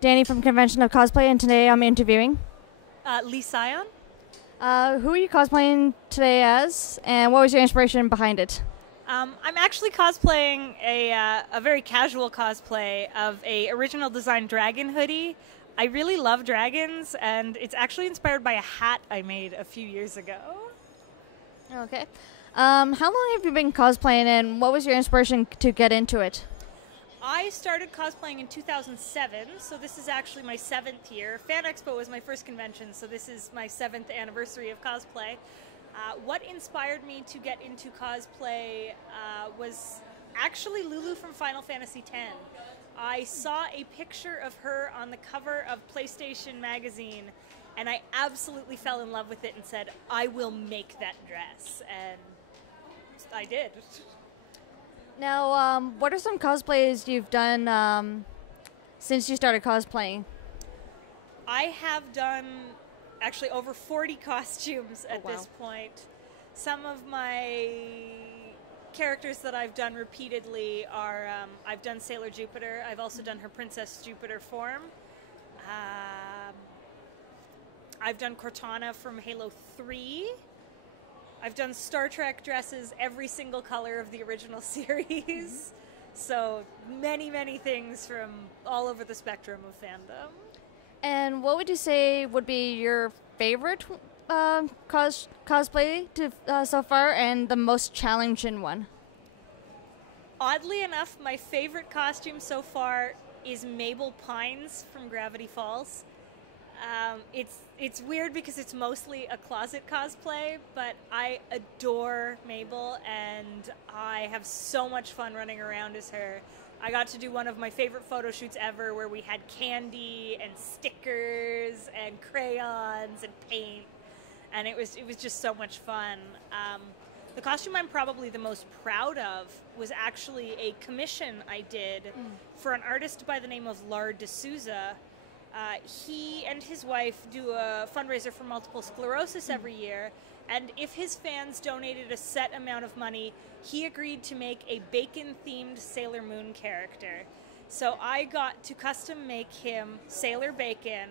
Danny from Convention of Cosplay, and today I'm interviewing. Lee Sion. Who are you cosplaying today as, and what was your inspiration behind it? I'm actually cosplaying a very casual cosplay of a original design dragon hoodie. I really love dragons, and it's actually inspired by a hat I made a few years ago. Okay. How long have you been cosplaying, and what was your inspiration to get into it? I started cosplaying in 2007, so this is actually my 7th year. Fan Expo was my first convention, so this is my 7th anniversary of cosplay. What inspired me to get into cosplay was actually Lulu from Final Fantasy X. I saw a picture of her on the cover of PlayStation Magazine, and I absolutely fell in love with it and said, I will make that dress, and I did. Now, what are some cosplays you've done since you started cosplaying? I have done actually over 40 costumes at this point. Some of my characters that I've done repeatedly are, I've done Sailor Jupiter, I've also done her Princess Jupiter form. I've done Cortana from Halo 3. I've done Star Trek dresses, every single color of the original series. So many, many things from all over the spectrum of fandom. And what would you say would be your favorite cosplay so far, and the most challenging one? Oddly enough, my favorite costume so far is Mabel Pines from Gravity Falls. It's weird because it's mostly a closet cosplay, but I adore Mabel, and I have so much fun running around as her. I got to do one of my favorite photo shoots ever where we had candy and stickers and crayons and paint, and it was just so much fun. The costume I'm probably the most proud of was actually a commission I did for an artist by the name of Lard D'Souza. He and his wife do a fundraiser for multiple sclerosis every year, and if his fans donated a set amount of money, he agreed to make a bacon-themed Sailor Moon character. So I got to custom make him Sailor Bacon,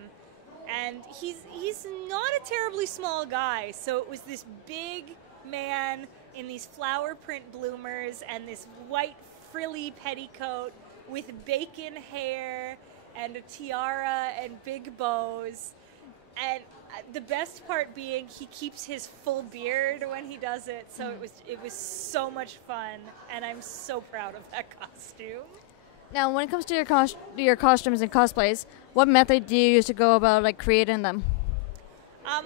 and he's not a terribly small guy, so it was this big man in these flower print bloomers and this white frilly petticoat with bacon hair and a tiara and big bows, and the best part being he keeps his full beard when he does it, so it was so much fun, and I'm so proud of that costume. Now, when it comes to your costumes and cosplays, what method do you use to go about creating them? I'm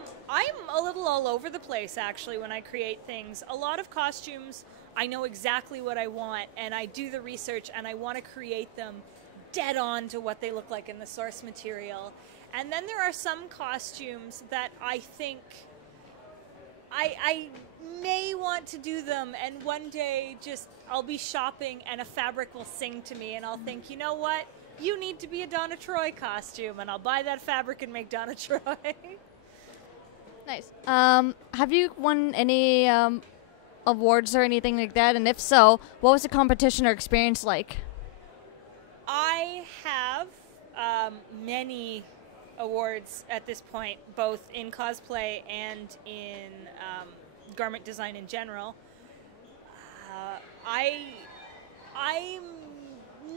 a little all over the place actually when I create things. A lot of costumes, I know exactly what I want, and I do the research, and I want to create them dead on to what they look like in the source material. And then there are some costumes that I think I may want to do them, and one day just I'll be shopping and a fabric will sing to me, and I'll think, you know what, you need to be a Donna Troy costume, and I'll buy that fabric and make Donna Troy. Nice. Have you won any awards or anything like that? And if so, what was the competition or experience like? I have many awards at this point, both in cosplay and in garment design in general. I'm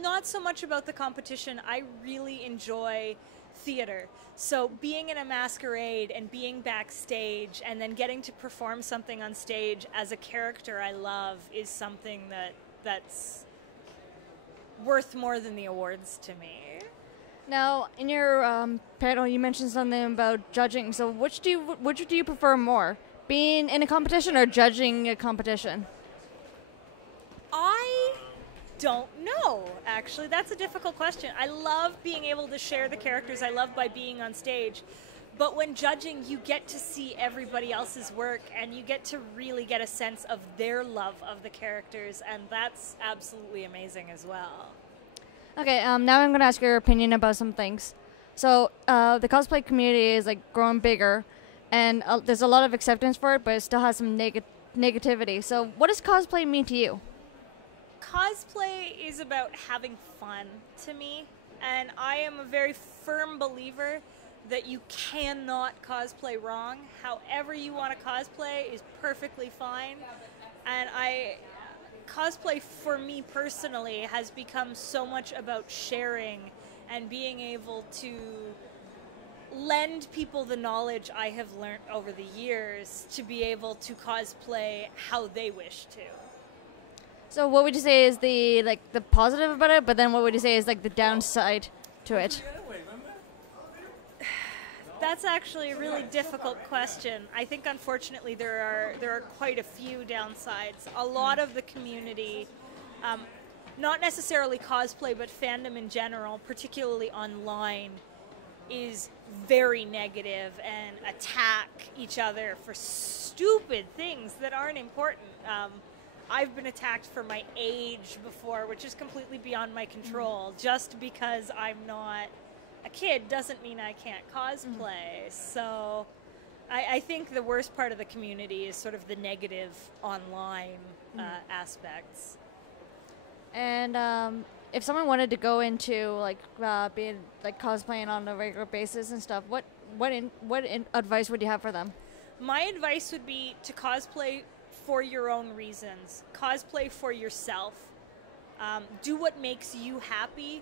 not so much about the competition. I really enjoy theater. So being in a masquerade and being backstage and then getting to perform something on stage as a character I love is something that's worth more than the awards to me. Now, in your panel, you mentioned something about judging. So, which do you prefer more, being in a competition or judging a competition? I don't know, actually. That's a difficult question. I love being able to share the characters I love by being on stage. But when judging, you get to see everybody else's work, and you get to really get a sense of their love of the characters, and that's absolutely amazing as well. Okay, now I'm going to ask your opinion about some things. So, the cosplay community is growing bigger, and there's a lot of acceptance for it, but it still has some negativity. So, what does cosplay mean to you? Cosplay is about having fun to me, and I am a very firm believer that you cannot cosplay wrong. However you want to cosplay is perfectly fine. And cosplay for me personally has become so much about sharing and being able to lend people the knowledge I have learned over the years to be able to cosplay how they wish to. So what would you say is the positive about it, but then what would you say is like the downside to it? That's actually a really difficult question. I think unfortunately there are quite a few downsides. A lot of the community, not necessarily cosplay, but fandom in general, particularly online, is very negative and attack each other for stupid things that aren't important. I've been attacked for my age before, which is completely beyond my control. Just because I'm not a kid doesn't mean I can't cosplay. So I think the worst part of the community is sort of the negative online aspects. And if someone wanted to go into being cosplaying on a regular basis and stuff, what advice would you have for them? My advice would be to cosplay for your own reasons. Cosplay for yourself. Do what makes you happy.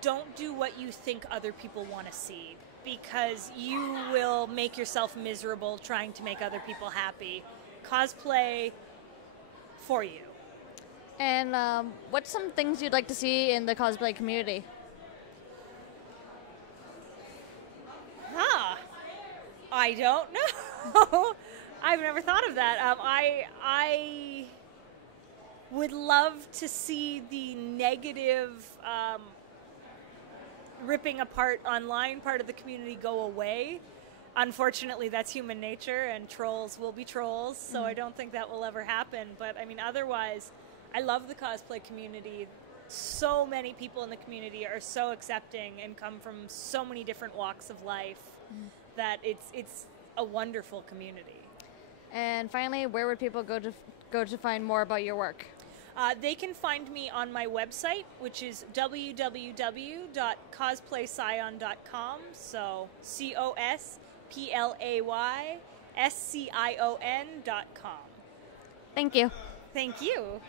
Don't do what you think other people want to see, because you will make yourself miserable trying to make other people happy. Cosplay for you. And what's some things you'd like to see in the cosplay community? I don't know. I've never thought of that. I would love to see the negative ripping apart online part of the community go away. Unfortunately, that's human nature, and trolls will be trolls, so I don't think that will ever happen. But I mean, otherwise, I love the cosplay community. So many people in the community are so accepting and come from so many different walks of life that it's a wonderful community. And finally, where would people go to find more about your work? They can find me on my website, which is www.cosplayscion.com. So COSPLAYSCION.com. Thank you. Thank you.